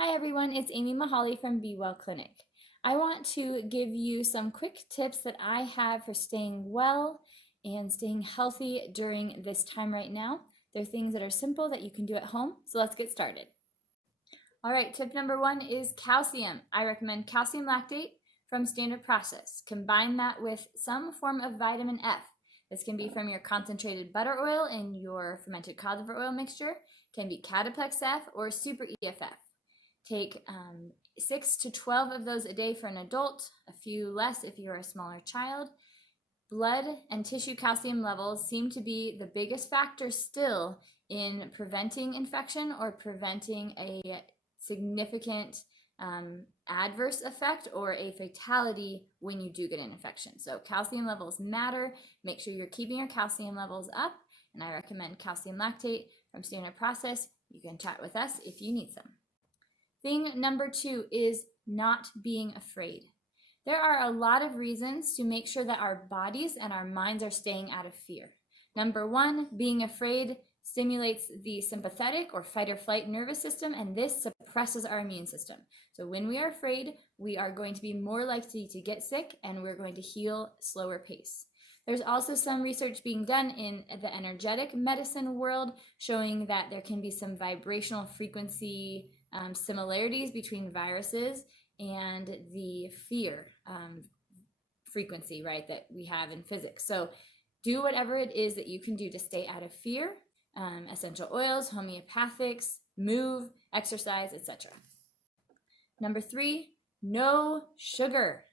Hi everyone, it's Amy Mahaly from Be Well Clinic. I want to give you some quick tips that I have for staying well and staying healthy during this time right now. They're things that are simple that you can do at home, so let's get started. All right, tip number one is calcium. I recommend calcium lactate from Standard Process. Combine that with some form of vitamin F. This can be from your concentrated butter oil in your fermented cod liver oil mixture, can be Cataplex F or Super EFF. Take 6 to 12 of those a day for an adult, a few less if you're a smaller child. Blood and tissue calcium levels seem to be the biggest factor still in preventing infection or preventing a significant adverse effect or a fatality when you do get an infection. So calcium levels matter. Make sure you're keeping your calcium levels up, and I recommend calcium lactate from Standard Process. You can chat with us if you need some. Thing number two is not being afraid. There are a lot of reasons to make sure that our bodies and our minds are staying out of fear. Number one, being afraid stimulates the sympathetic or fight or flight nervous system, and this suppresses our immune system. So when we are afraid, we are going to be more likely to get sick and we're going to heal slower pace. There's also some research being done in the energetic medicine world showing that there can be some vibrational frequency similarities between viruses and the fear frequency, right, that we have in physics. So do whatever it is that you can do to stay out of fear. Essential oils, homeopathics, move, exercise, etc. Number three, no sugar.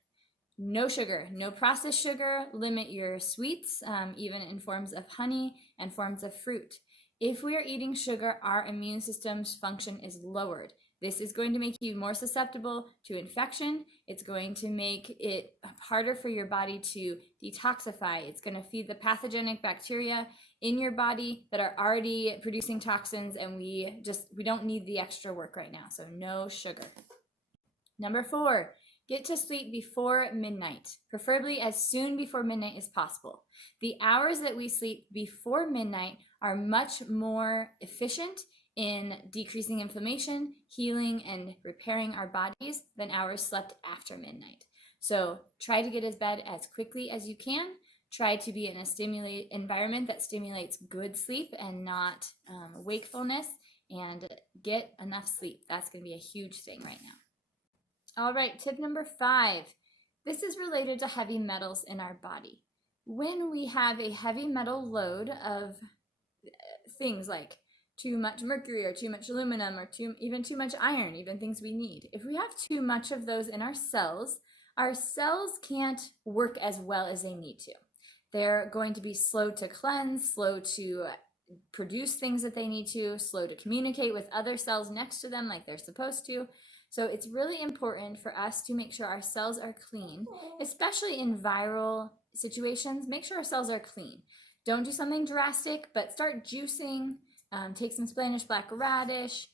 No sugar, no processed sugar. Limit your sweets, even in forms of honey and forms of fruit. If we are eating sugar, our immune system's function is lowered. This is going to make you more susceptible to infection. It's going to make it harder for your body to detoxify. It's going to feed the pathogenic bacteria in your body that are already producing toxins, and we don't need the extra work right now. So no sugar. Number four, get to sleep before midnight, preferably as soon before midnight as possible. The hours that we sleep before midnight are much more efficient in decreasing inflammation, healing, and repairing our bodies than hours slept after midnight. So try to get to bed as quickly as you can. Try to be in a environment that stimulates good sleep and not wakefulness, and get enough sleep. That's going to be a huge thing right now. All right, tip number five. This is related to heavy metals in our body. When we have a heavy metal load of things like too much mercury or too much aluminum or even too much iron, even things we need, if we have too much of those in our cells can't work as well as they need to. They're going to be slow to cleanse, slow to produce things that they need to, slow to communicate with other cells next to them like they're supposed to. So it's really important for us to make sure our cells are clean, especially in viral situations. Make sure our cells are clean. Don't do something drastic, but start juicing. Take some Spanish black radish,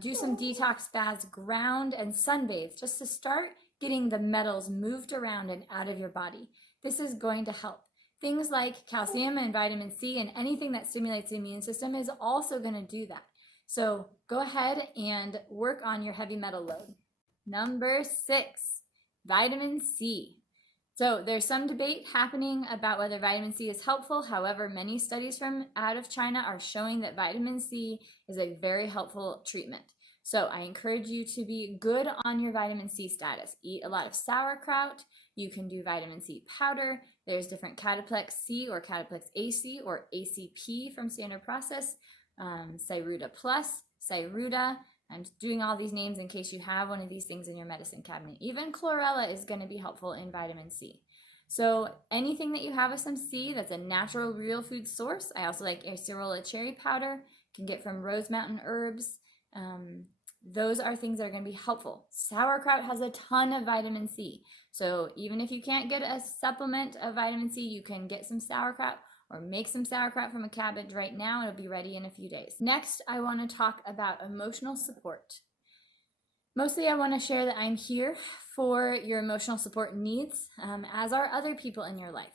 do some detox baths, ground and sunbathe, just to start getting the metals moved around and out of your body. This is going to help. Things like calcium and vitamin C and anything that stimulates the immune system is also going to do that. So go ahead and work on your heavy metal load. Number six, vitamin C. So there's some debate happening about whether vitamin C is helpful. However, many studies from out of China are showing that vitamin C is a very helpful treatment. So I encourage you to be good on your vitamin C status. Eat a lot of sauerkraut. You can do vitamin C powder. There's different Cataplex C or Cataplex AC or ACP from Standard Process. Cyruta Plus, Cyruta. I'm doing all these names in case you have one of these things in your medicine cabinet. Even chlorella is going to be helpful in vitamin C. So anything that you have of some C that's a natural real food source. I also like acerola cherry powder. You can get from Rose Mountain Herbs. Those are things that are going to be helpful. Sauerkraut has a ton of vitamin C. So even if you can't get a supplement of vitamin C, you can get some sauerkraut or make some sauerkraut from a cabbage right now. It'll be ready in a few days. Next, I want to talk about emotional support. Mostly, I want to share that I'm here for your emotional support needs, as are other people in your life.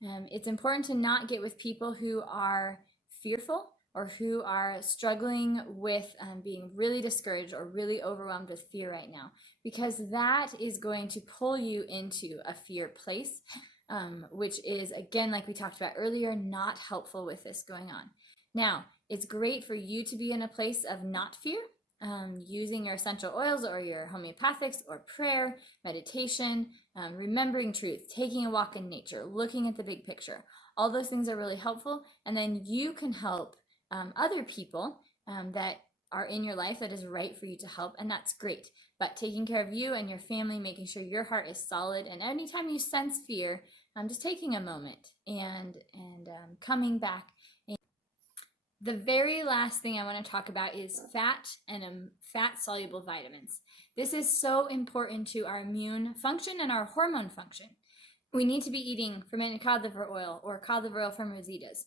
It's important to not get with people who are fearful or who are struggling with being really discouraged or really overwhelmed with fear right now, because that is going to pull you into a fear place, which is, again, like we talked about earlier, not helpful with this going on. Now, it's great for you to be in a place of not fear, using your essential oils or your homeopathics or prayer, meditation, remembering truth, taking a walk in nature, looking at the big picture. All those things are really helpful. And then you can help other people that are in your life that is right for you to help, and that's great. But taking care of you and your family, making sure your heart is solid, and anytime you sense fear, just taking a moment and coming back. The very last thing I want to talk about is fat and fat-soluble vitamins. This is so important to our immune function and our hormone function. We need to be eating fermented cod liver oil or cod liver oil from Rosita's.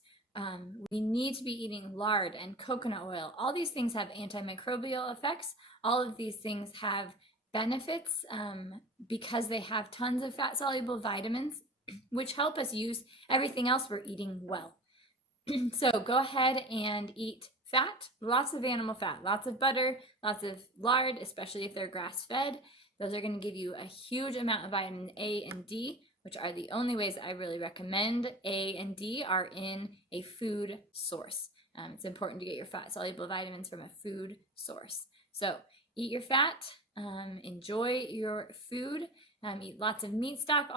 We need to be eating lard and coconut oil. All these things have antimicrobial effects. All of these things have benefits because they have tons of fat-soluble vitamins, which help us use everything else we're eating well. So go ahead and eat fat, lots of animal fat, lots of butter, lots of lard, especially if they're grass-fed. Those are going to give you a huge amount of vitamin A and D, which are the only ways I really recommend. A and D are in a food source. It's important to get your fat-soluble vitamins from a food source. So eat your fat, enjoy your food, eat lots of meat stock.